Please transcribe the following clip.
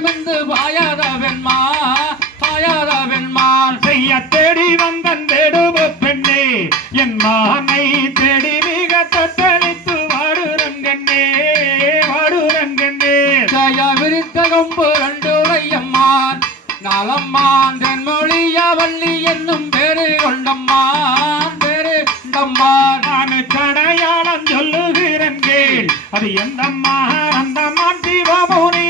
வந்து பாயாத வெண்மான் செய்ய தேடி வந்தன் தேடுவ பெண்ணே என் மானை தேடி மிக தத்தளித்து வாடுரங்கண்ணே ஜயா விரித்த கொம்பு ரெண்டுரையம்மான் நலம்மான் தென்மொழிய வள்ளி என்னும் பேரு கொண்டம்மான் நான் கடையாளம் சொல்லுகிறேன் கேள் அது எந்தம்மான் அந்தம்மான் சிவமுனி